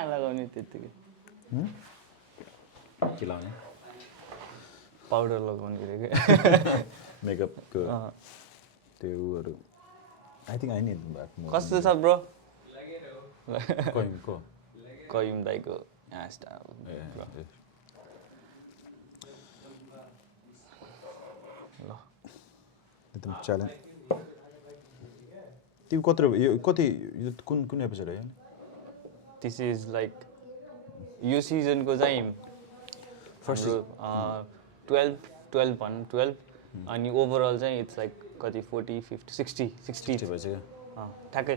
कहाँ लगाउने त्यतिकै के लाउने पाउडर लगाउने रे मेकअपको त्यो उहरू I think I need that more कस्तो छ ब्रो कयमको कयुम दाइको ल एकदम च्यालेन्ज त्यो कति कुन एपिसोड हो दिस इज लाइक यो सिजनको चाहिँ फर्स्ट 12 अनि ओभरअल चाहिँ इट्स लाइक कति 40 50 60 भइसक्यो ठ्याक्कै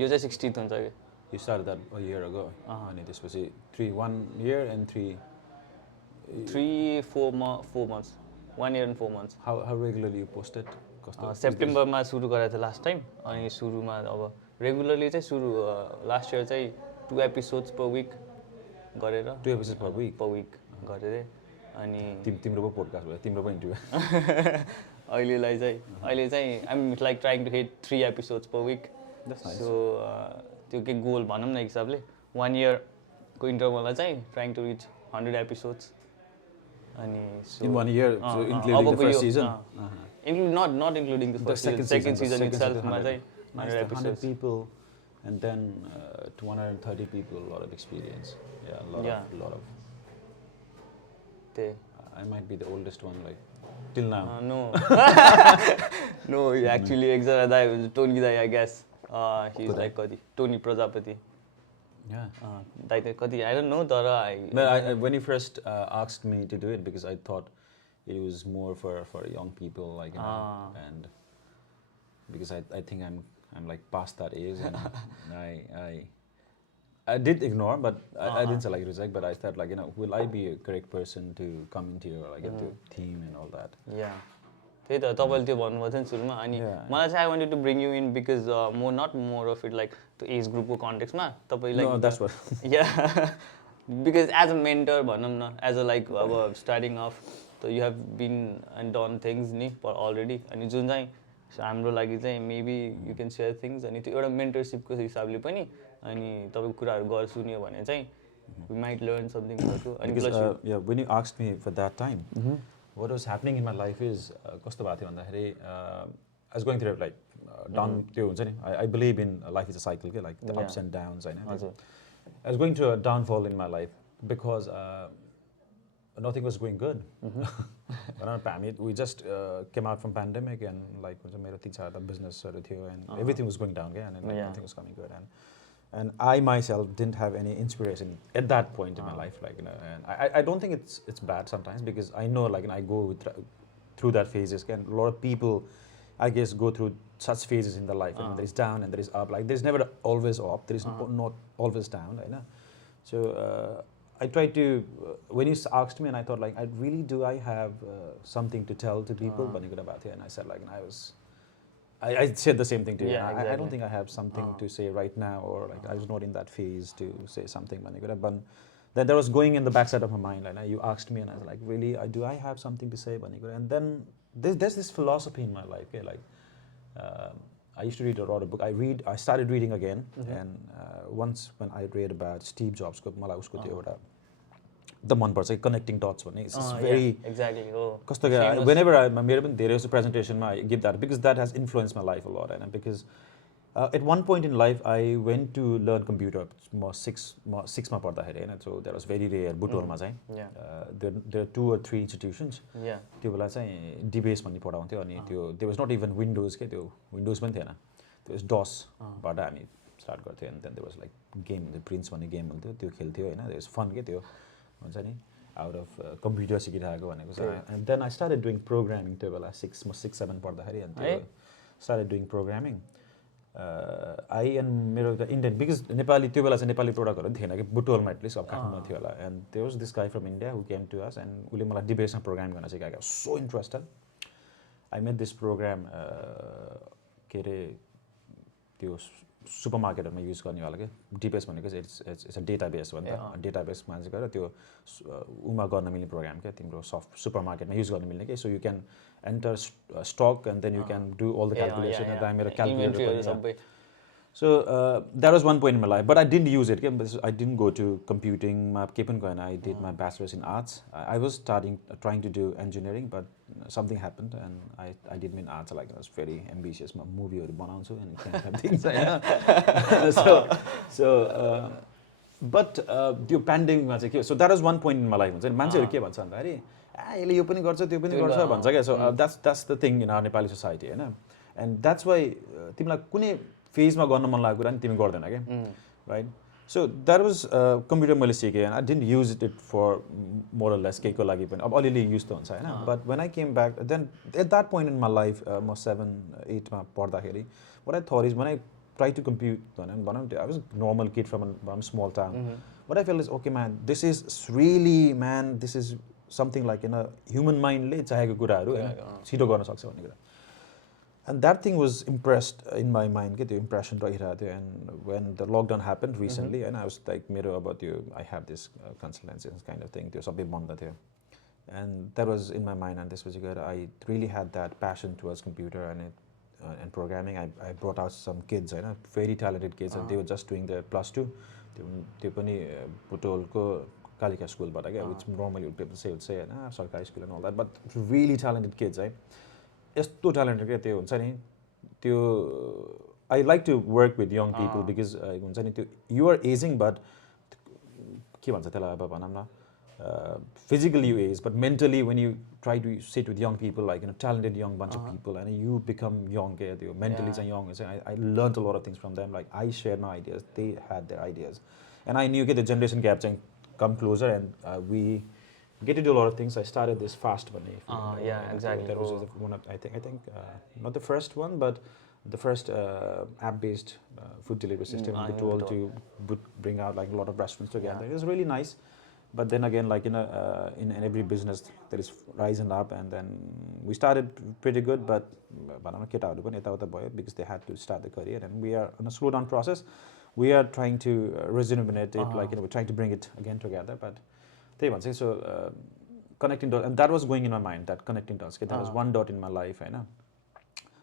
यो चाहिँ 60th हुन्छ कि You started that a year ago. And this was 1 year and 4 months. 1 year and 4 months. How regularly you posted? सेप्टेम्बरमा सुरु गरेको थियो लास्ट टाइम अनि सुरुमा अब रेगुलरली चाहिँ सुरु लास्ट इयर चाहिँ 2 episodes per week गरेर 2 episodes per week गरेर अनि तिम्रो पो पोडकास्ट भयो तिम्रो पो इन्टरभ्यु अहिले चाहिँ I am like trying to hit 3 episodes per week. So त्यो के गोल भनौँ न हिसाबले 1 इयरको इन्टरभलमा चाहिँ ट्राइङ टु रिच 100 episodes अनि in 1 year so including the first season not including the second season itself ma चाहिँ 100 episodes people and then 230 people, a lot of experience. Yeah, a lot of I might be the oldest one like till now. No no actually एकजना दाइ Tony दाइ I guess he's like कति Tony Prajapati दाइ त कति I don't know तर when he first asked me to do it because I thought it was more for young people like you know and because I think I'm like past that age and I did ignore but I didn't say like reject but I thought like you know will I be a correct person to come into your like into team and all that. Yeah. त्यही त तपाईले त्यो भन्नुभएको थियो नि सुरुमा अनि मलाई चाहिँ I wanted to bring you in because not more of it like the age group को कन्टेक्स्टमा तपाईले No, that's what. Yeah. Because as a mentor भनौँ न as a like अब starting off so you have been and done things नि already अनि जुन चाहिँ हाम्रो लागि चाहिँ maybe you can share things अनि त्यो एउटा mentorship को हिसाबले पनि अनि तपाईको कुराहरु गर सुन्यो भने चाहिँ we might learn something about you. Because yeah, when you asked me for that time, what was happening in my life is कस्तो भएको थियो भन्दाखेरि I was going through like down त्यो हुन्छ नि I believe in life is a cycle के like the ups and downs हैन. I was going through a downfall in my life because nothing was going good. We just came out from pandemic and like मेरो 3-4 businessहरु थियो and everything was going down and nothing was coming good and I myself didn't have any inspiration at that point in my life like you know and I don't think it's bad sometimes because I know like I go through that phases and a lot of people I guess go through such phases in their life and there is down and there is up like there's never always up there is not always down you know so I tried to when you asked me and I thought like I have something to tell to people and I said like and I said the same thing to you. Yeah, exactly. I don't think I have something to say right now or like I was not in that phase to say something but then there was going in the backside of my mind like you asked me and I was like really do I have something to say and then there's this philosophy in my life like I used to read a lot of book I started reading again and once when I read about Steve Jobs ko मलाई उसको त्यो एउटा the मन पर्छ connecting dots भन्ने it's very exactly कस्तो whenever मेरो पनि धेरै जस्तो presentationमा I give that because that has influenced my life a lot and because at one point in life I went to learn computer म 6 मा पढ्दाखेरि हैन so that was very rare बुटोलमा चाहिँ there are 2 or 3 institutions त्यो बेला चाहिँ DBS भन्ने पढाउँथ्यो अनि त्यो there was not even Windows के त्यो Windows पनि थिएन त्यो was DOS बाट हामी स्टार्ट गर्थ्यो and then there was like game the Prince भन्ने गेम हुन्थ्यो त्यो खेल्थ्यो हैन it was fun के त्यो हुन्छ नि out of computer सिकिरहेको भनेको छ and then I started doing programming त्यो बेला 6-7 पढ्दाखेरि and started doing programming I and मेरो Indian because नेपाली त्यो बेला चाहिँ नेपाली प्रोडक्टहरु थिएन कि बुटोलमा एटलिस्ट अब काठमाडौँमा थियो होला and there was this guy from India who came to us and उले मलाई डिबेसमा प्रोग्राम गर्न सिकाएको so interested I made this program के रे त्यो सुपरमार्केटहरुमा युज गर्ने वाला के डिबेस भनेको चाहिँ इट्स अ डेटाबेस भन्छ डेटाबेसमा चाहिँ गएर त्यो उमा गर्न मिल्ने प्रोग्राम के तिम्रो सुपरमार्केटमा युज गर्न मिल्ने के so you can enter stock and then you can do all the calculation and then मेरो calculator So that was one point in my life, but I didn't use it. I didn't go to computing. I did my bachelor's in arts. I was trying to do engineering, but something happened, and I did mean arts. Like I was very ambitious. My movie or बनाउँछु and kind of things. But त्यो पेन्डेमिकमा चाहिँ के so that was one point in my life हुन्छ नि मान्छेहरू के भन्छ भन्दाखेरि यसले यो पनि गर्छ त्यो पनि गर्छ भन्छ क्या so that's the thing in our Nepali society हैन and that's why तिमीलाई कुनै फेजमा गर्न मन लागेको कुरा नि तिमी गर्दैन क्या right so that was computer मैले सिकेँ and I didn't use it for more or less केहीको लागि पनि अब अलिअलि युज त हुन्छ हैन but when I came back then at that point in my life म 7-8 मा पढ्दाखेरि what I thought is when I try to compute I was a normal kid from a small town what I felt is okay man this is really man this is something like in a human mind ले चाहेको कुराहरु हैन छिटो गर्न सक्छ भन्ने कुरा and that thing was impressed in my mind get the impression रहिरहेको थियो and when the lockdown happened recently and I was like मेरो about you I have this consultancy kind of thing त्यो सबै बन्द थियो and that was in my mind and this was good I really had that passion towards computer and programming I brought out some kids you know very talented kids and they were just doing their +2 त्यो पनि पुटोलको कालिका स्कुलबाट क्या which normally people would say सरकारी school and all that but really talented kids है यस्तो talented क्या त्यो हुन्छ नि त्यो I like to work with young people because हुन्छ नि त्यो you are aging but के भन्छ त्यसलाई अब भनौँ न physically you age but mentally when you try to sit with young people like you know talented young bunch of people and you become young mentally young I learned a lot of things from them like I shared my ideas they had their ideas and I knew the generation gap come closer and we get to do a lot of things I started this fast one exactly that was one of, I think not the first one but the first app based food delivery system in Butol to bring out like a lot of restaurants together it was really nice. But then again, like in every business, there is rising up, and then we started pretty good, but because they had to start the career, and we are on a slow down process. We are trying to rejuvenate it, like we're trying to bring it again together. But so connecting dots, and that was going in my mind. That connecting dots, that was one dot in my life.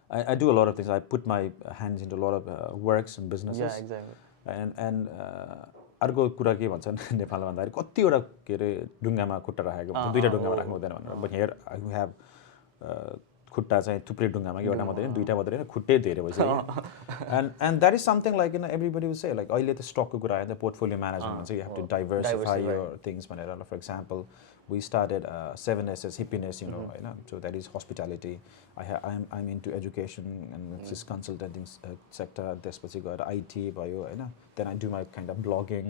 I do a lot of things. I put my hands into a lot of works and businesses. Yeah, exactly. And अर्को कुरा के भन्छन् नेपालमा भन्दाखेरि कतिवटा के अरे ढुङ्गामा खुट्टा राखेको हुन्छ दुईटा ढुङ्गामा राख्नु हुँदैन भनेर बट हियर आई हेभ खुट्टा चाहिँ थुप्रै ढुङ्गामा एउटा मात्रै हैन दुईटा मात्रै हैन खुट्टै धेरै भइसक्यो and that is something like everybody will say like अहिले त स्टकको कुरा आयो पोर्टफोलियो म्यानेजमेन्ट भन्छ you have to diversify your things भनेर for example we started 7SS hippiness so that is hospitality I'm into education and this is consulting sector त्यसपछि गएर IT भयो हैन then I do my kind of blogging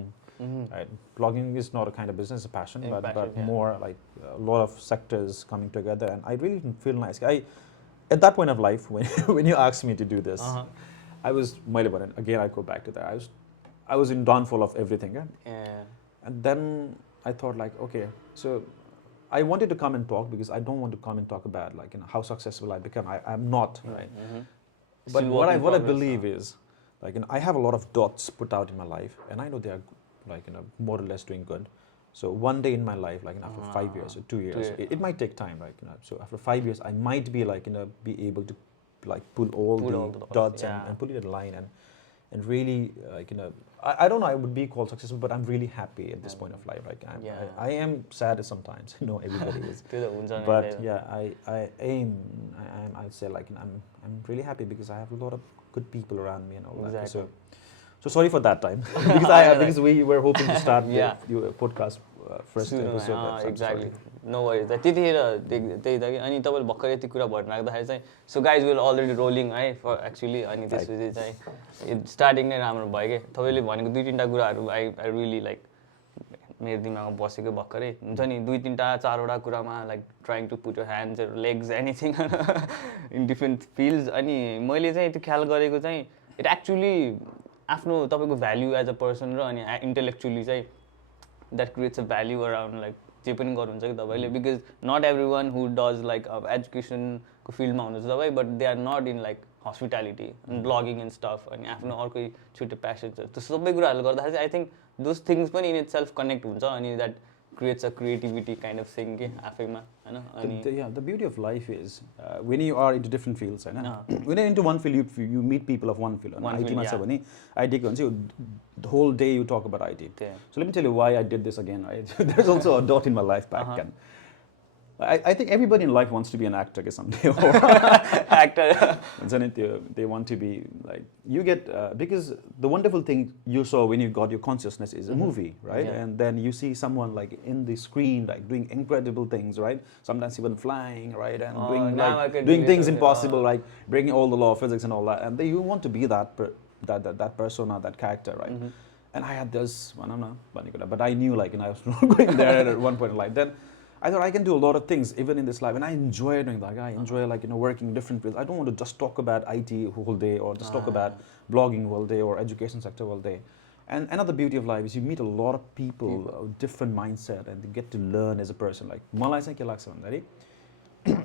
right blogging is not a kind of business a passion but more like a lot of sectors coming together and I really feel nice at that point of life when you asked me to do this I was again I go back to that I was in downfall of everything and then I thought like okay so I wanted to come and talk because I don't want to come and talk about like how successful I become I'm not right but what I believe is like I have a lot of dots put out in my life and I know they are like more or less doing good so one day in my life like after 5 years or 2 years it might take time like so after 5 years I might be like be able to like pull all the dots and put it in line and really like I don't know I would be called successful but I'm really happy at this point of life like I am sad sometimes I know everybody is but I I'd say like I'm really happy because I have a lot of good people around me and all that so sorry for that time because we were hoping to start your podcast first episode exactly no worries त्यतिखेर त्यही त अनि तपाईले भर्खर यति कुरा भन्न राख्दाखेरि चाहिँ so guys will already rolling है फर एक्चुअली अनि त्यसपछि चाहिँ स्टार्टिङ नै राम्रो भयो के तपाईले भनेको दुई तीनटा कुराहरु आई रियली लाइक मेरो दिमागमा बसेको भर्खरै हुन्छ नि दुई तीनटा चारवटा कुरामा like trying to put your hands legs anything in different fields अनि मैले चाहिँ त्यो ख्याल गरेको चाहिँ इट एक्चुअली आफ्नो तपाईको भ्याल्यु एज अ पर्सन र अनि इन्टेलेक्चुअली चाहिँ that creates a value around like जे पनि गर्नुहुन्छ कि तपाईँले because not every one who does like अब एजुकेसनको फिल्डमा हुनुहुन्छ तपाईँ but they are not in like hospitality blogging and stuff अनि आफ्नो अर्कै छुट्टै प्यासन छ त्यो सबै कुराहरूले गर्दाखेरि चाहिँ आई थिङ्क दोज थिङ्स पनि इन इट सेल्फ कनेक्ट हुन्छ अनि that creates a creativity kind of thing के आफैमा हैन अनि Yeah, the beauty of life is when you are into different fields, होइन अँ, when you're into one field, you meet people of one field. One IT field, मा छ yeah. भने IT को हुन्छ the whole day you talk about IT. त्यही So let me tell you why I did this again. Right? There's also a dot in my life back. Uh-huh. And I think everybody in life wants to be an actor someday. Or actor हुन्छ नि त्यो they want to be like you get because the wonderful thing you saw when you got your consciousness is a movie, right? Yeah. And then you see someone like in the screen like doing incredible things, right? Sometimes even flying, right? And doing now I like can doing relate things to it. impossible, like breaking all the law of physics and all that. And then you want to be that persona, that character, right? And I had this one, but I knew like, and I was not going there at one point in life. Then I thought I can do a lot of things even in this life, and I enjoy doing that. I enjoy like working in different fields. I don't want to just talk about IT whole day or just talk about blogging all day or education sector all day. And another beauty of life is you meet a lot of people with different mindset and you get to learn as a person. Like मलाई चाहिँ के लाग्छ भन्दाखेरि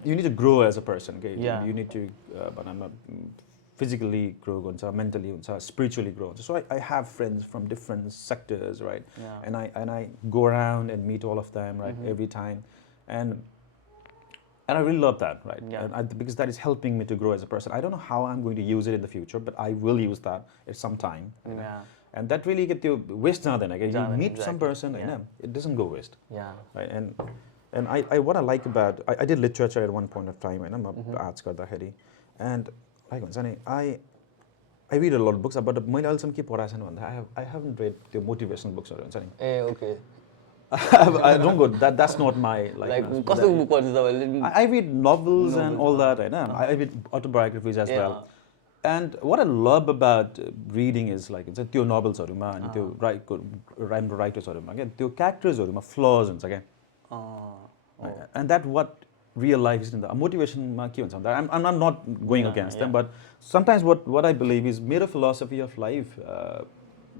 you need to grow as a person. Okay? Yeah. You need to physically grow, mentally, spiritually grow. So I have friends from different sectors, right? Yeah. And I go around and meet all of them, right, every time, and I really love that, right? Yeah. And because that is helping me to grow as a person. I don't know how I'm going to use it in the future, but I will use that at some time. Yeah. And that really get you waste जाँदैन क्या? You meet some exactly. person, Yeah. it doesn't go waste. Yeah. Right? And I what I like about I did literature at one point of time, होइन म arts गर्दाखेरि, and like हुन्छ नि I read a lot of books, but मैले अहिलेसम्म के पढाएको छैन भन्दा I haven't read त्यो motivational booksहरू हुन्छ नि. ए okay I don't go that's not my like कस्तो बुक पढ्छ तपाईले I read novels and all that, होइन I read autobiographies as well. And what I love about reading is like हुन्छ त्यो novelsहरूमा अनि त्यो राम्रो writersहरूमा क्या त्यो charactersहरूमा flaws हुन्छ क्या. And that what real life is in the motivation के हुन्छ भन्दा I'm not going against them, but sometimes what I believe is मेरो philosophy of life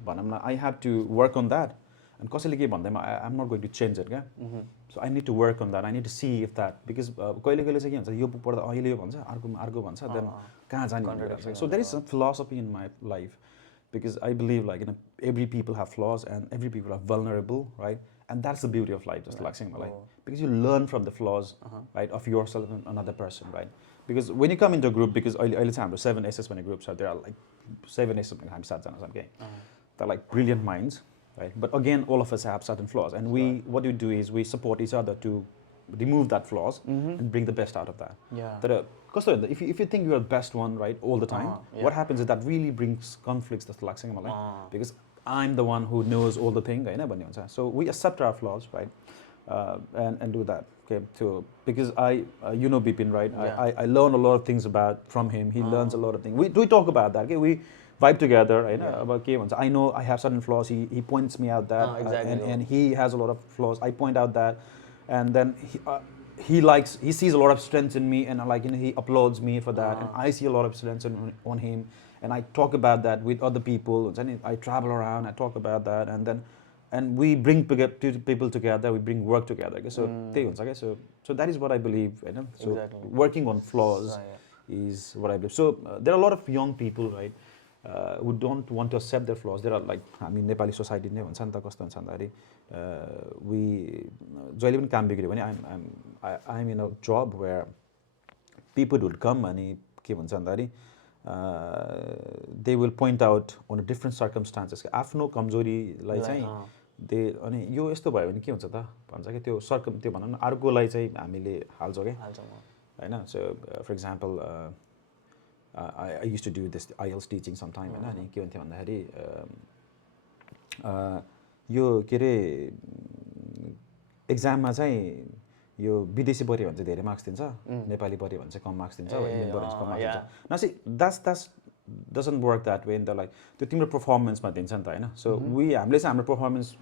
भनौँ न I have to work on that. And कसैले के भन्दैमा I'm not going to change it क्या. So I need to work on that. I need to see if that because कहिले कहिले चाहिँ के हुन्छ यो बुक पढ्दा अहिले यो भन्छ अर्को भन्छ then कहाँ जाने भनेर भन्छ. So there is some philosophy in my life because I believe like every people have flaws and every people are vulnerable, right? And that's the beauty of life, just like saying my life, because you learn from the flaws, right, of yourself and another person, right? Because when you come into a group, because अहिले चाहिँ हाम्रो 7 SS भन्ने groups are there are like 7 SS हामी 7 जना छौँ के. They're like brilliant minds, right? But again, all of us have certain flaws, and what we do is we support each other to remove that flaws and bring the best out of that. Yeah. कस्तो हुन्छ if you think you're the best one, right, all the time, what happens is that really brings conflicts जस्तो लाग्छ कि मलाई, because I'm the one who knows all the thing, होइन भन्ने हुन्छ. So we accept our flaws, right, and do that. Okay, so because you know Bipin, right? I learn a lot of things from him. He learns a lot of things. We talk about that. Okay, we vibe together, right? About के भन्छ. I know I have certain flaws. He points me out that, exactly. and he has a lot of flaws. I point out that, and then he sees a lot of strengths in me, and like he applauds me for that, and I see a lot of strengths on him, and I talk about that with other people. And I travel around, I talk about that, and we bring people together, we bring work together. Okay? So त्यही हुन्छ क्या. So that is what I believe, होइन. So Exactly. working on flaws is what I believe. So there are a lot of young people, right, who don't want to accept their flaws. There are like हामी Nepali society नै भन्छ नि त कस्तो हुन्छ भन्दाखेरि we जहिले पनि काम बिग्रियो भने I'm in a job where people would come अनि के भन्छ भन्दाखेरि they will point out on different circumstances आफ्नो कमजोरीलाई चाहिँ अनि यो यस्तो भयो भने के हुन्छ त भन्छ कि त्यो त्यो भनौँ न अर्कोलाई चाहिँ हामीले हाल्छौँ क्या होइन. So for example I used to do this IELTS teaching sometime होइन. अनि के हुन्थ्यो भन्दाखेरि यो के अरे एक्जाममा चाहिँ यो विदेशी पऱ्यो भने चाहिँ धेरै मार्क्स दिन्छ, नेपाली पऱ्यो भने चाहिँ कम मार्क्स दिन्छ, इन्डियन पऱ्यो भने चाहिँ कम मार्क्स दिन्छ. न see that's doesn't work that way. नि त लाइक त्यो तिम्रो पर्फर्मेन्समा दिन्छ नि त होइन. सो हामीले चाहिँ हाम्रो पर्फर्मेन्स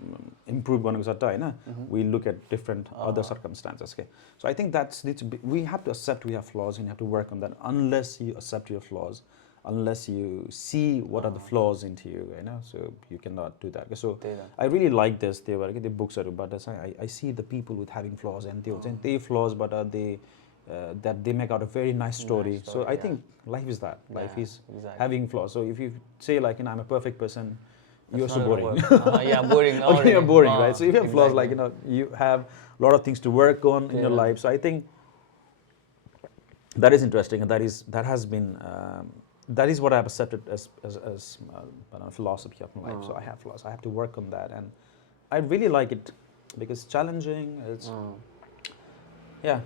इम्प्रुभ गर्नुको सट्टा होइन we look at different other circumstances. Okay? So I think we have to accept we have flaws and you have to work on that. Unless you accept your flaws, unless you see what are the flaws into you, you know, so you cannot do that. So I really like this. The books are about this. I see the people with having flaws and they flaws, but that they make out a very nice story. So I think life is that. Life is having flaws. So if you say like, I'm a perfect person, you're That's so not gonna boring. work. Yeah, boring. Okay, you're already. boring, right? So if you have flaws, like, Exactly. you have a lot of things to work on in your Yeah. life. So I think that is interesting, and that has been that is what I've accepted as philosophy of my life. So I have flaws. I have to work on that, and I really like it because it's challenging. It's yeah.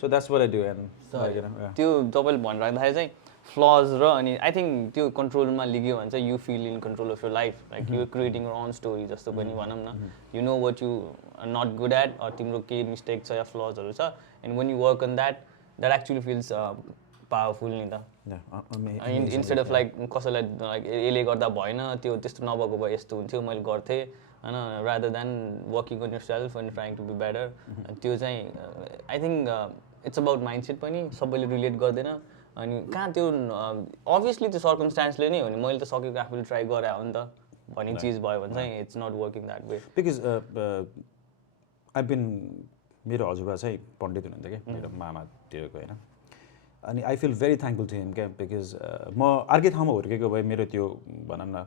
So that's what I do, and like, yeah. त्यो तपाईँले भनिराख्दाखेरि चाहिँ फ्लज र अनि I think त्यो कन्ट्रोलमा लिग्यो भने चाहिँ you feel in control of your life like you creating your own story जस्तो पनि भनौँ न you know what you are not good at or तिम्रो केही मिस्टेक छ या फ्लजहरू छ and when you work on that that actually feels powerful नि त इन्स्टेड अफ लाइक कसैलाई लाइक यसले गर्दा भएन त्यो त्यस्तो नभएको भए यस्तो हुन्थ्यो मैले गर्थेँ होइन rather than working on yourself and trying to be better त्यो चाहिँ I think it's about mindset पनि सबैले रिलेट गर्दैन अनि कहाँ त्यो अभियसली त्यो सर्कमस्टान्सले नै हो नि मैले त सकेको आफूले ट्राई गरे हो नि त भन्ने चिज भयो भने चाहिँ it's not working that way because I been मेरो हजुरबा चाहिँ पण्डित हुनुहुन्थ्यो क्या मेरो मामातिरको होइन अनि I feel very thankful to him क्या बिकज म अर्कै ठाउँमा हुर्केको भए मेरो त्यो भनौँ न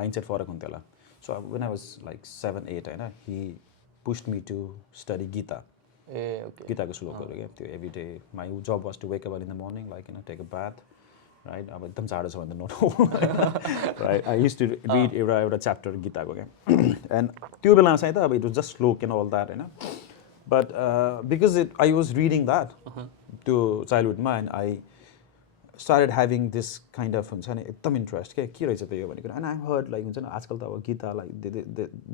माइन्ड सेट फरक हुन्थ्यो होला so when I was like 7-8 होइन he पुस्ट me to study Gita गीताको श्लोकहरू क्या त्यो every day my job was to wake up in the morning like take a bath right अब एकदम चाँडो छ भने त note right I use to read एउटा च्याप्टर गीताको क्या एन्ड त्यो बेलामा चाहिँ त अब इट वाज जस्ट श्लोक एन्ड अल द्याट होइन but because I was reading that त्यो चाइल्डहुडमा and I started having this kind of हुन्छ नि एकदम इन्ट्रेस्ट के रहेछ त यो भनेको एन्ड आई हर्ड लाइक हुन्छ नि आजकल त अब Gita like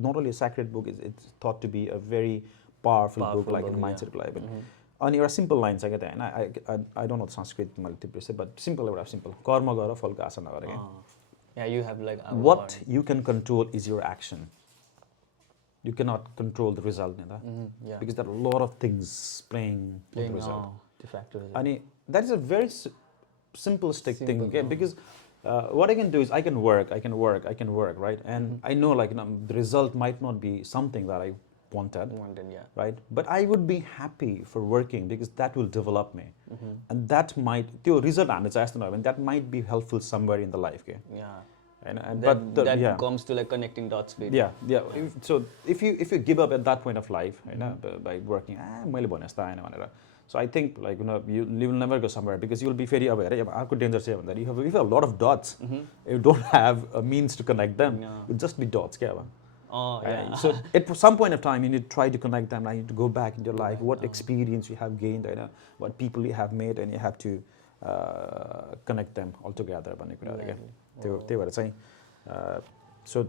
not only sacred book is thought to be a very powerful book like in माइन्डसेटको लागि पनि अनि एउटा सिम्पल लाइन छ क्या त होइन आई डोन्ट नो संस्कृत मैले त्यो बिर्सेँ बट सिम्पल एउटा सिम्पल कर्म गर फलको आशा नगर क्या what you can control is your action you cannot control the result because there are a lot of things playing on the result the factors and that is a very simplistic thing because what I can do is I can work right and I know like the result might not be something that I wanted right but I would be happy for working because that will develop me and that might the result and that might be helpful somewhere in the life and that comes to like connecting dots so if you give up at that point of life by working मैले भने जस्तो आएन भनेर so I think like you will never go somewhere because you will be very aware अर्को danger चाहिँ भन्दा you have a lot of dots you don't have a means to connect them you just be dots क्या अब so at some point of time you need to try to connect them you need to go back into your life what experience you have gained what people you have made and you have to connect them all together भन्ने कुरा क्या त्यही भएर चाहिँ so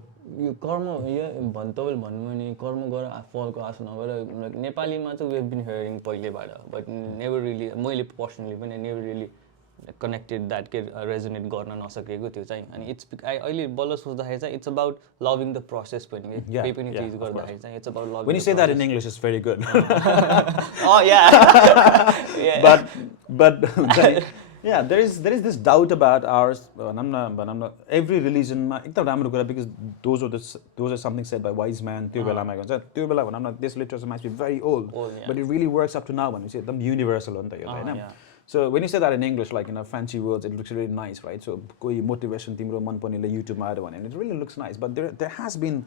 यो कर्म तपाईँले भन्नुभयो नि कर्म गर फलको आशा नगर लाइक नेपालीमा चाहिँ वी हेभ बिन हियरिङ पहिलेबाट बट नेभर रियली मैले पर्सनली पनि नेभर रियली कनेक्टेड द्याट के रेजोनेट गर्न नसकेको त्यो चाहिँ अनि इट्स अहिले बल्ल सोच्दाखेरि चाहिँ it's about loving the process पनि केही पनि चिज गर्दाखेरि चाहिँ it's about loving when you say that in English it's very good but yeah there is this doubt about ours every religion ma ekdam ramro kura because those are something said by wise man त्यो बेलामा भन्छ त्यो बेला भनौँ न this literature might be very old but it really works up to now when you say एकदम universal हो नि त यो त हैन so when you say that in English like fancy words it looks really nice right so कोही motivation तिम्रो मन पर्नेले YouTube मा आएर भने it really looks nice but there has been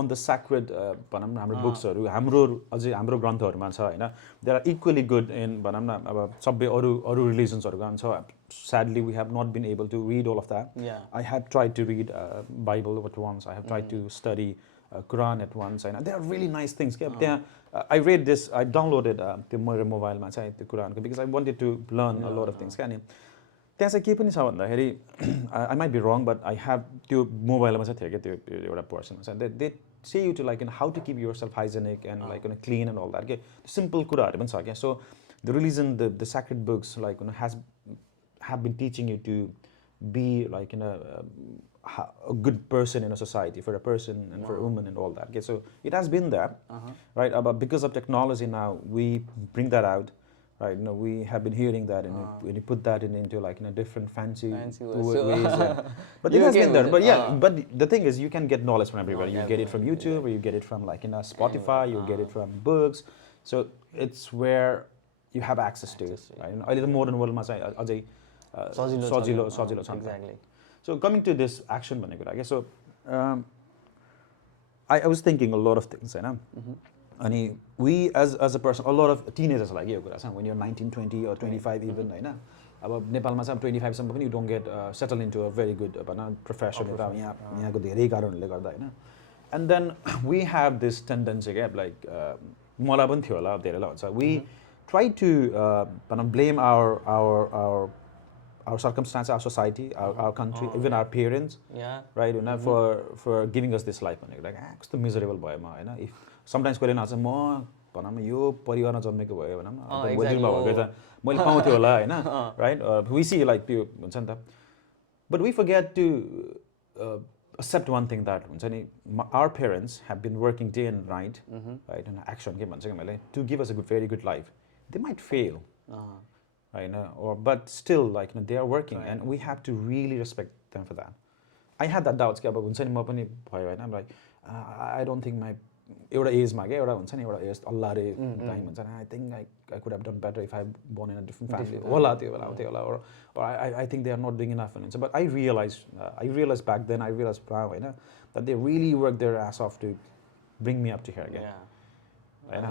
on the sacred भनौँ न हाम्रो बुक्सहरू हाम्रो अझै हाम्रो ग्रन्थहरूमा छ हैन they are equally good in भनौँ न अब सबै अरू रिलिजन्सहरुको छ sadly we have not been able to read all of that I have tried to read Bible at once I have tried to study Quran at once and they are really nice things I read this I downloaded त्यो मेरो मोबाइलमा चाहिँ त्यो कुरानको because I wanted to learn a lot of things क्या नि त्यहाँ चाहिँ के पनि छ भन्दाखेरि I might be wrong but I have त्यो मोबाइलमा चाहिँ थियो क्या त्यो एउटा पर्सन छ they say you to like how to keep yourself hygienic and like clean and all that के simple कुराहरु पनि छ क्या so the religion the sacred books like have been teaching you to be like a good person in a society for a person and for a woman and all that okay so it has been there right but because of technology now we bring that out right we have been hearing that and when you put that into like different fancy ways but it has been there but the thing is you can get knowledge from everywhere you get it from YouTube or you get it from like Spotify you get it from books so it's where you have access to right अहिले त modern वर्ल्डमा चाहिँ अझै सजिलो छ exactly so coming to this action भन्ने कुरा के so I was thinking a lot of things, होइन. अनि we as a person, a lot of teenagers like यो कुरा छ, when you're 19, 20 or 25 even, होइन. अब नेपालमा चाहिँ 25 सम्म पनि you don't get settled into a very good profession एउटा यहाँको धेरै कारणहरूले गर्दा, होइन. And then we have this tendency क्या, like मलाई पनि थियो होला धेरैलाई हुन्छ, we try to blame our circumstances, our society, our country, even our parents, right, you know, for giving us this life. Like, कस्तो miserable भयो म, होइन. If sometimes कहिले नछ म भनौँ यो परिवारमा जन्मेको भयो भनौँ, वेजिङमा भएको त मैले पाउँथेँ होला, होइन, right. We see like त्यो हुन्छ नि त. But we forget to accept one thing that हुन्छ नि, our parents have been working day and night, right, and action के भन्छ कि मैले, to give us a very good life. They might fail. Right, but still, like, you know, they are working, and we have to really respect them for that. I had that doubts कि अब हुन्छ नि म पनि भयो, होइन. I'm like, I don't think my एउटा एजमा क्या एउटा हुन्छ नि एउटा एज अल्लाहले टाइम हुन्छ नि, I think I could have done better if I born in a different family. होला त्यो बेला आउँथ्यो होला, or I think they are not doing enough भन्छ. But I realized back then, I realized now, होइन, that they really worked their ass off to bring me up to here again.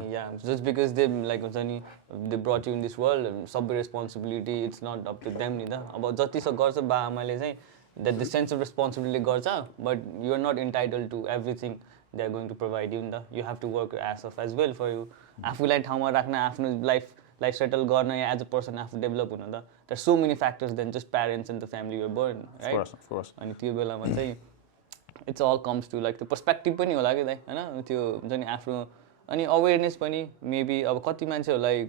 Yeah, just because they like they brought you in this world, sub responsibility, it's not up to them नि त. अब जति सक्दो गर्छ बा आमाले चाहिँ, that the sense of responsibility गर्छ, but you are not entitled to everything they are going to provide you नि त. You have to work your ass off as well for you. आफूलाई ठाउँमा राख्न, आफ्नो life settle गर्न, या as a person आफू develop हुन त. There are so many factors than just parents and the family you were born, right? Of course. अनि त्यो बेलामा चाहिँ it's all comes to like the perspective पनि होला के दाइ, हैन. त्यो हुन्छ नि आफ्नो अनि अवेरनेस पनि मेबी अब कति मान्छेहरूलाई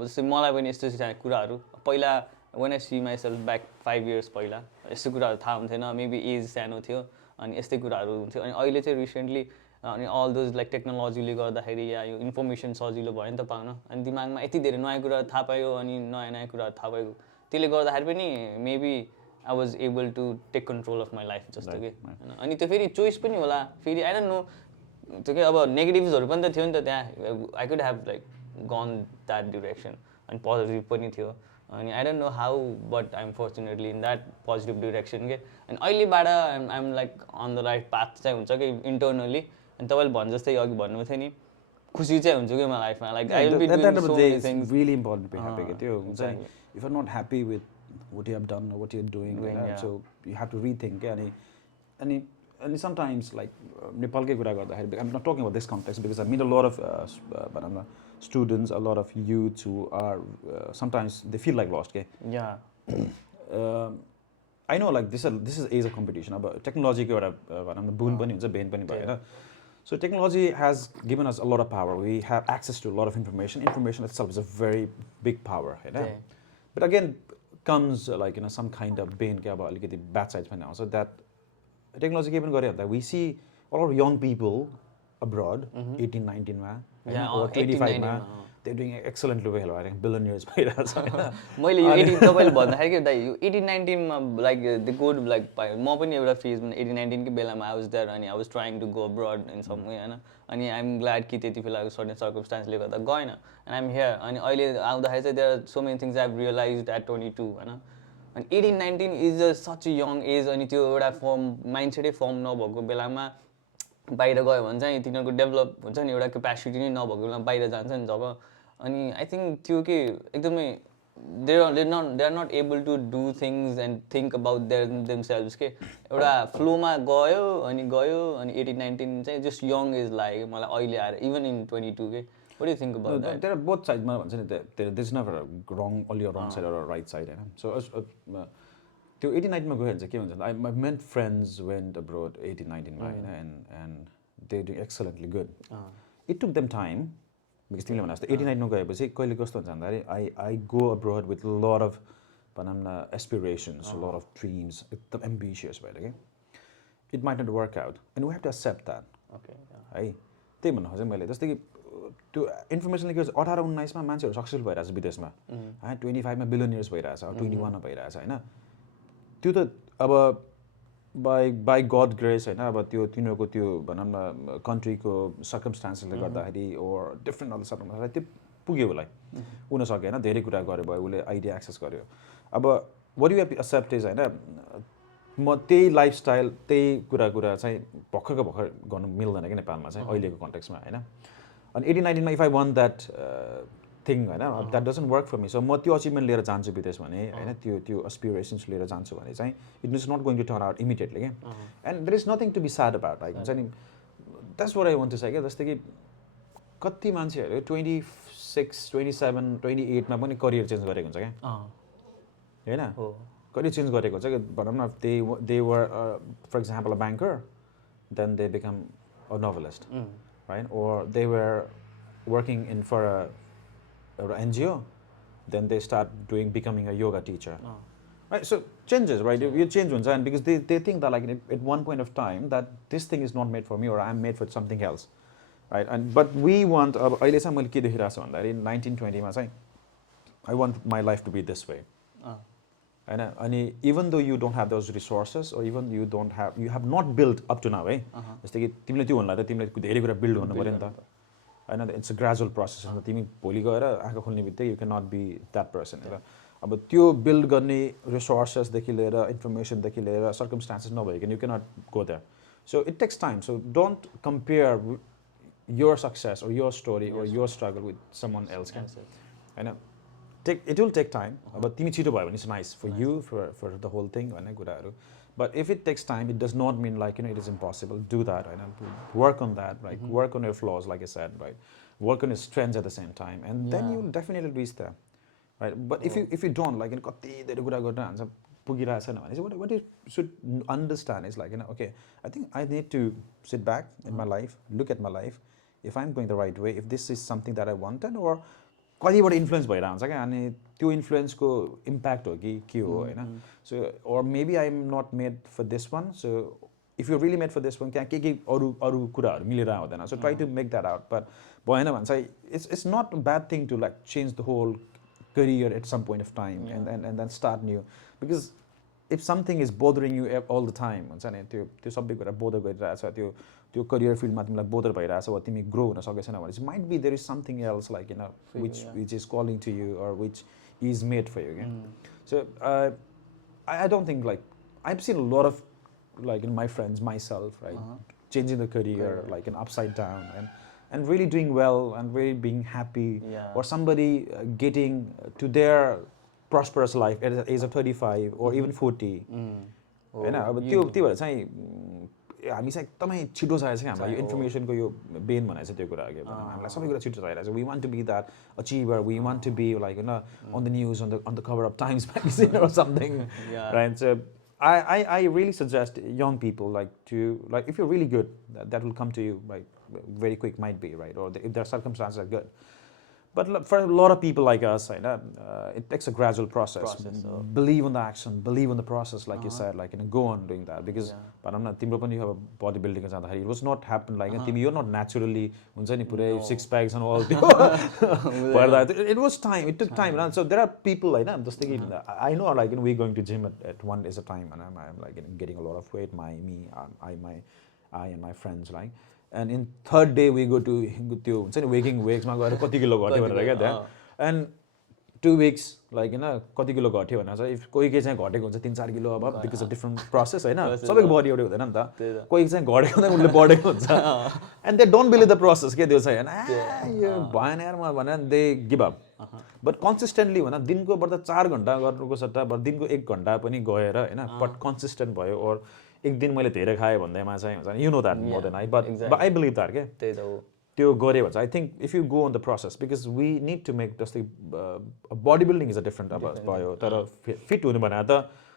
जस्तै मलाई पनि यस्तो कुराहरू पहिला when I see myself back 5 years पहिला यस्तो कुराहरू थाहा हुन्थेन, मेबी एज सानो थियो अनि यस्तै कुराहरू हुन्थ्यो. अनि अहिले चाहिँ रिसेन्टली अनि अल दोज लाइक टेक्नोलोजीले गर्दाखेरि या यो इन्फर्मेसन सजिलो भयो नि त पाउन, अनि दिमागमा यति धेरै नयाँ कुराहरू थाहा पायो अनि नयाँ कुराहरू थाहा पायो, त्यसले गर्दाखेरि पनि maybe I was able to take control of my life जस्तो के, हैन. अनि त्यो फेरि चोइस पनि होला, फेरि आई डोन्ट नो त्यो के अब नेगेटिभ्सहरू पनि त थियो नि त त्यहाँ. I could have like gone that direction, अनि पोजिटिभ पनि थियो. अनि I don't know how, but I am fortunately in that positive direction के. अनि अहिलेबाट I'm like on the right path चाहिँ हुन्छ कि इन्टरनली. अनि तपाईँले भन् जस्तै अघि भन्नुभएको थियो नि, खुसी चाहिँ हुन्छ कि म लाइफमा, like I will be doing so many things. Really important be happy के त्यो हुन्छ नि. If you are not happy with what you have done or what you're doing, so you have to rethink. And sometimes like Nepal's kura garदाखेरि, I'm not talking about this context because I meet a lot of students, a lot of youths who are sometimes they feel like lost. I know like this is age of competition. But technology ko एउटा boon पनि हुन्छ, bane पनि भयो. So technology has given us a lot of power. We have access to a lot of information. Information itself is a very big power, but again comes like, you know, some kind of bane के अब अलिकति bad sides पनि आउँछ. That technology के पनि गरे भन्दा we see a lot of young people abroad, 18, 19 मा, or 25 मा, they're doing excellently well, I think billionaires भइरहेको छ. मैले यो 18 तपाईले भन्दाखेरि के दाइ यो 18 19 मा लाइक द गुड लाइक म पनि एउटा फेजमा 18 19 को बेलामा आई वाज देयर, अनि I was trying to go abroad in some way, हैन. अनि आई एम ग्ल्याड कि त्यति बेला सर्टेन सर्कमस्टान्सले गर्दा गएन, एन्ड आई एम हियर. अनि अहिले आउँदाखेरि चाहिँ there are so many things I have realised at 22, हैन. अनि 18 19 is a such a young age. अनि त्यो एउटा माइन्डसेटै फर्म नभएको बेलामा बाहिर गयो भने चाहिँ तिनीहरूको डेभलप हुन्छ नि, एउटा क्यापेसिटी नै नभएको बेलामा बाहिर जान्छ नि जब. अनि आई थिङ्क त्यो के एकदमै they are not able to do things and think about themselves के. एउटा फ्लोमा गयो अनि 18 19 चाहिँ जस्ट यङ एज लाग्यो मलाई अहिले आएर, इभन इन 22 के. What do you think about that? There are both sides. There's never a wrong, only a wrong side or a right side. So, 18, 19 ma gayo ke huncha. My meant friends went abroad 18, 19 and they're doing excellently good. It took them time because तिमीले भने जस्तो 18, 19 मा गएपछि कहिले कस्तो हुन्छ भन्दाखेरि I go abroad with a lot of aspirations, a lot of dreams, एकदम ambitious भएर के. It might not work out and we have to accept that. Okay. है त्यही भन्नु खोजेँ मैले. जस्तै कि त्यो इन्फर्मेसनले के भन्छ 18 19 मा मान्छेहरू सक्सेसफुल भइरहेछ विदेशमा, है 25 मा बिलियनियर्स भइरहेछ, 21 मा भइरहेछ, हैन. त्यो त अब बाई गड ग्रेस, हैन. अब त्यो तिनीहरूको त्यो भनौँ न कन्ट्रीको सर्कमस्टान्सेसले गर्दाखेरि ओर डिफ्रेन्ट अदर सर्कमस्टान्सेस त्यो पुग्यो उसलाई, हुन सक्यो, हैन. धेरै कुरा गर्यो भयो, उसले आइडिया एक्सेस गर्यो. अब what you have to accept is, हैन, म त्यही लाइफस्टाइल त्यही कुरा चाहिँ भर्खर गर्नु मिल्दैन कि नेपालमा चाहिँ अहिलेको कन्टेक्समा होइन अनि 18-19मा if I want that thing होइन that doesn't work for me so म त्यो अचिभमेन्ट लिएर जान्छु विदेश भने होइन त्यो एस्पिरेसन्स लिएर जान्छु भने चाहिँ it is not going to turn out immediately क्या and there is nothing to be sad about like हुन्छ नि that's what I want to say क्या जस्तै कि कति मान्छेहरू 26, 27, 28मा पनि करियर चेन्ज गरेको हुन्छ क्या होइन करियर चेन्ज गरेको हुन्छ कि भनौँ न they were for example a banker then they become a novelist right or they were working in for a NGO then they start becoming a yoga teacher right so changes right you change huncha and because they think that like at one point of time that this thing is not made for me or I'm made for something else right and but we want अहिले चाहिँ मैले के देखिरहेको छु भन्दाखेरि 1920 मा चाहिँ I want my life to be this way होइन अनि even though you don't have those resources or even you have not built up to now है जस्तै कि तिमीले त्यो हुनलाई त तिमीले धेरै कुरा बिल्ड गर्नु पऱ्यो नि त होइन इट्स अ ग्रेजुअल प्रोसेस तिमी भोलि गएर आँखा खोल्ने बित्तिकै you can not be that person होइन अब त्यो बिल्ड गर्ने रिसोर्सेसदेखि लिएर इन्फर्मेसनदेखि लिएर सर्कमस्टान्सेस नभइकन you can not go that so it takes time so don't compare your success or your story or your struggle with someone else होइन it will take time but तिमी छिटो भयो भने it's nice for you for the whole thing भन्ने कुराहरू but if it takes time it does not mean like it is impossible do that right work on that right work on your flaws like I said right work on your strengths at the same time and then you will definitely reach there right but if you don't like कति धेरै कुरा गर्न हान्छ पुगिरहेको छैन भने चाहिँ what you should understand is like okay I think I need to sit back in my life look at my life if I'm going the right way if this is something that I wanted or कतिबाट influence भइरहेको हुन्छ क्या अनि त्यो इन्फ्लुएन्सको impact हो कि के हो होइन so or maybe I'm not made for this one so if you're really made for this one त्यहाँ के अरू कुराहरू मिलेर हुँदैन so try to make that out but भएन भने चाहिँ it's not a bad thing to like change the whole career at some point of time and then start new because if something is bothering you all the time हुन्छ नि त्यो सबै कुरा bother गरिरहेछ त्यो करियर फिल्डमा तिमीलाई bother भइरहेछ वा तिमी ग्रो हुन सकेको छैन भने चाहिँ might be there is something else like which is calling to you or which is made for you so I don't think like I've seen a lot of like in my friends myself right changing the career like an upside down and really doing well and really being happy or somebody getting to their prosperous life at the age of 35 or even 40 हैन अब त्यो भएर चाहिँ हामी चाहिँ एकदमै छिटो चाहिएको छ हामीलाई यो इन्फर्मेसनको यो बेन भनेको चाहिँ त्यो कुरा के भनौँ हामीलाई सबै कुरा छिटो चाहिरहेको छ we want to be that achiever we want to be like होइन on the news on the cover of Times magazine or something right so I really suggest young people like to like if you're really good that will come to you like very quick might be right or if their circumstances are good but for a lot of people like us it takes a gradual process believe on the action believe on the process like you said like go on doing that because but I'm not तिम्रो पनि अब body building को जाँदाखेरि it was not happen like तिमी you're not naturally हुन्छ नि पुरै six packs and all but that it was time it took time and so there are people like जस्तै कि I know like we going to gym at one is a time and I'm like getting a lot of weight I and my friends like and in third day we go to त्यो हुन्छ नि waking वेक्समा गएर कति kilo घट्यो भनेर क्या त्यहाँ and 2 weeks like कति किलो घट्यो भनेर चाहिँ कोही चाहिँ घटेको हुन्छ 3-4 किलो अब बिकज अफ डिफ्रेन्ट प्रोसेस होइन सबैको बडी एउटै हुँदैन नि त कोही चाहिँ घटेको हुँदा उसले बढेको हुन्छ and they don't believe the process के त्यो चाहिँ होइन यो भएन यार म भने they give up but consistently भन दिनको बढ्दा 4 घन्टा गर्नुको सट्टा दिनको 1 घन्टा पनि गएर होइन बट कन्सिस्टेन्ट भयो और एक दिन मैले धेरै खाएँ भन्दैमा चाहिँ हुन्छ you know that more than but I believe that के त्यही त हो त्यो गऱ्यो भने I think if you go on the process because we need to make जस्तै body building is a different अब भयो तर फिट हुनु भने त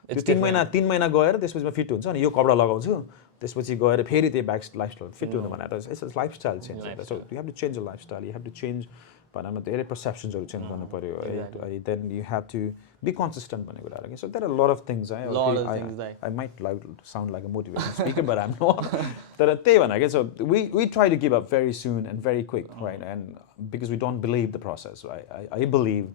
त्यो 3 महिना गएर त्यसपछि म फिट हुन्छ अनि यो कपडा लगाउँछु त्यसपछि गएर फेरि त्यही ब्याक लाइफस्टाइल फिट हुनु भने त it's lifestyle change so you have to change your lifestyle you have to change भनौँ न धेरै पर्सेप्सन्सहरू चेन्ज गर्नु पऱ्यो है then you have to be consistent भन्ने कुराहरू कि so there are lot of things है I might like sound like a motivation speaker but I'm not तर त्यही भनेको so we try to give up very soon and very quick right and because we don't believe the process I believe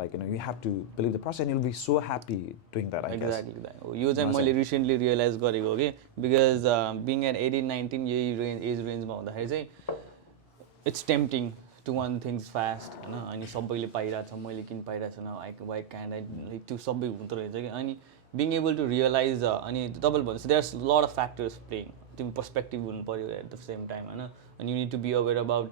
like you have to believe the process and you'll be so happy doing that I guess exactly यो चाहिँ मैले recently realise गरेको कि because being at 18-19 यही as रेन्जमा हुँदाखेरि चाहिँ it's tempting to want things fast होइन अनि सबैले पाइरहेको छ मैले किन पाइरहेको छैन वाइ क्यान्ट आई त्यो सबै हुँदो रहेछ कि अनि being able to realize अनि तपाईँले भनेपछि there's a lot of factors playing. तिमी पर्सपेक्टिभ हुनु पऱ्यो एट द सेम टाइम होइन and you need to be aware about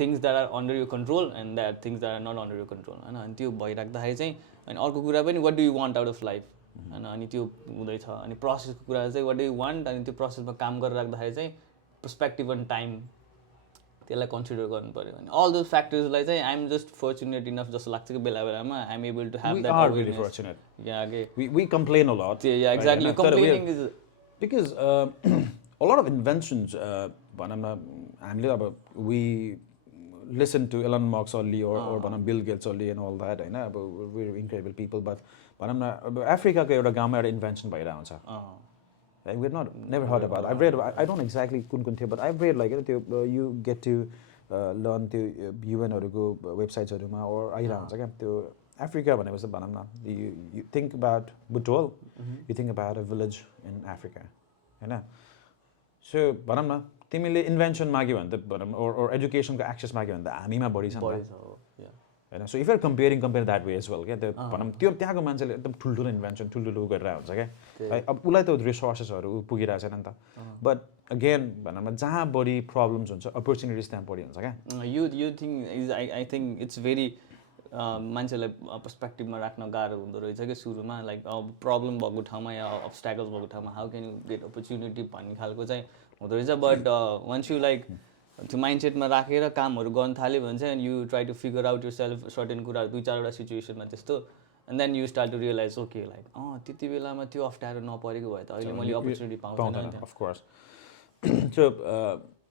things that are under your control and that things that are not under your control होइन अनि त्यो भइराख्दाखेरि चाहिँ अनि अर्को कुरा पनि what do you want out of life होइन अनि त्यो हुँदैछ अनि प्रोसेसको कुरा चाहिँ what do you want अनि त्यो प्रोसेसमा काम गरेर राख्दाखेरि चाहिँ पर्सपेक्टिभ एन्ड टाइम त्यसलाई कन्सिडर गर्नु पऱ्यो अनि अल दोज फ्याक्टर्सलाई चाहिँ I am just fortunate enough जस्तो लाग्छ कि बेला बेलामा I am able to have We that are really fortunate. या के We complain a lot. yeah exactly Right? complaining is Because a lot of inventions, भनौँ न हामीले अब we listen to Elon Musk only or भनौँ Bill Gates only and all that होइन अब we're incredible people, but भनौँ न अब अफ्रिकाको एउटा गाउँमा एउटा इन्भेन्सन भइरहेको हुन्छ. Like, we're not never heard about it. I've read. I don't exactly कुन थियो, but I've read like you get to learn त्यो UN-हरुको वेबसाइट्सहरुमा or आइरहेको हुन्छ क्या त्यो अफ्रिका भनेपछि भनौँ न you think about Butol, you think about a village in Africa, हैन. So भनौँ न तिमीले इन्भेन्सन माग्यो भने त भनौँ or educationको एक्सेस माग्यो भने त हामीमा बढी छ नि त. हैन. So if you're comparing that way as well क्या त्यो भनौँ त्यो त्यहाँको मान्छेले एकदम ठुल्ठुलो इन्भेन्सन ठुल्ठुलो गरिरहेको हुन्छ क्या. अब उसलाई त रिसोर्सेसहरू पुगिरहेको छैन नि त. बट अगेन भनौँ न जहाँ बढी प्रब्लम्स हुन्छ अपर्च्युनिटिज त्यहाँ बढी हुन्छ क्या. यो thing is I think it's very मान्छेलाई पर्सपेक्टिभमा राख्न गाह्रो हुँदो रहेछ कि सुरुमा लाइक अब प्रब्लम भएको ठाउँमा या अब्स्ट्याकल्स भएको ठाउँमा how can you get opportunity भन्ने खालको चाहिँ हुँदो रहेछ. बट वन्स यु लाइक त्यो माइन्डसेटमा राखेर कामहरू गर्न थाल्यो भने चाहिँ and you try to figure out yourself certain कुराहरू 2-4वटा सिचुएसनमा त्यस्तो and then you start to realise okay like त्यति बेलामा त्यो अप्ठ्यारो नपरेको भए त अहिले मैले अपर्च्युनिटी पाउँदैन. Of course. So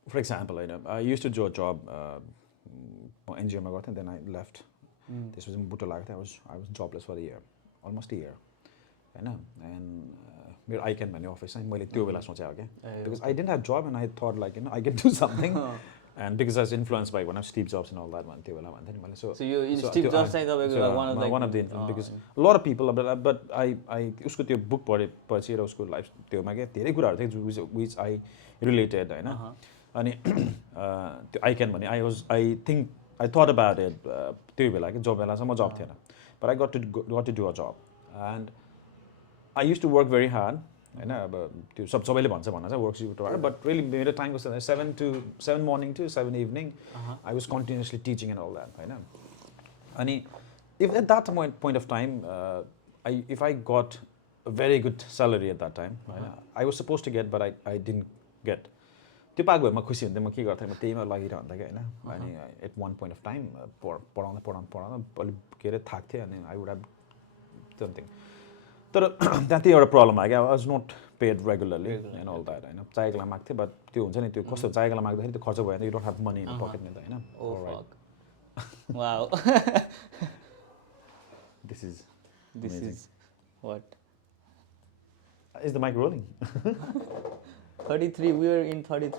for example I used to do a job NGO मा गर्थेँ, then I left. त्यसपछि म बुटो लागेको थिएँ. I was jobless for a year, almost a year. हैन. And मेरो आइक्यान भन्ने अफिस चाहिँ मैले त्यो बेला सोचेँ हो क्या. Because I didn't have job and I thought like I can do something. And because I was influenced by one of Steve Jobs and all that one त्यो बेला भन्थे नि मैले. So Steve Jobs चाहिँ तपाईँको one of the influence because a lot of people but I उसको त्यो book पढेपछि र उसको लाइफ त्योमा के धेरै कुराहरू थिए which I related हैन. अनि त्यो आइक्यान भन्ने I thought about it त्यो बेला कि जब बेलासम्म जब थिएन. But I got to do a job and I used to work very hard. हैन अब त्यो सबैले भन्छ चाहिँ work super hard, but really मेरो time was 7 morning to 7 evening. I was continuously teaching and all that हैन. अनि if at that point of time if I got a very good salary at that time I was supposed to get but I didn't get. त्यो पाएको भए म खुसी हुन्थेँ. म के गर्थेँ म त्यहीमा लागिरहन्थेँ क्या हैन. अनि at one point of time पढाउँदा अलि के अरे थाक्थेँ अनि I would have something. तर त्यहाँ त्यो एउटा प्रब्लम आयो क्या. I was not paid regularly and all that हैन. चाहिएको बेला माग्थेँ बट त्यो हुन्छ नि त्यो कस्तो चाहिएको बेला माग्दाखेरि त्यो खर्च भयो भने you don't have money in your pocket नि त हैन. Oh fuck. Wow. This is what? Is the mic rolling? 33 we are in 33.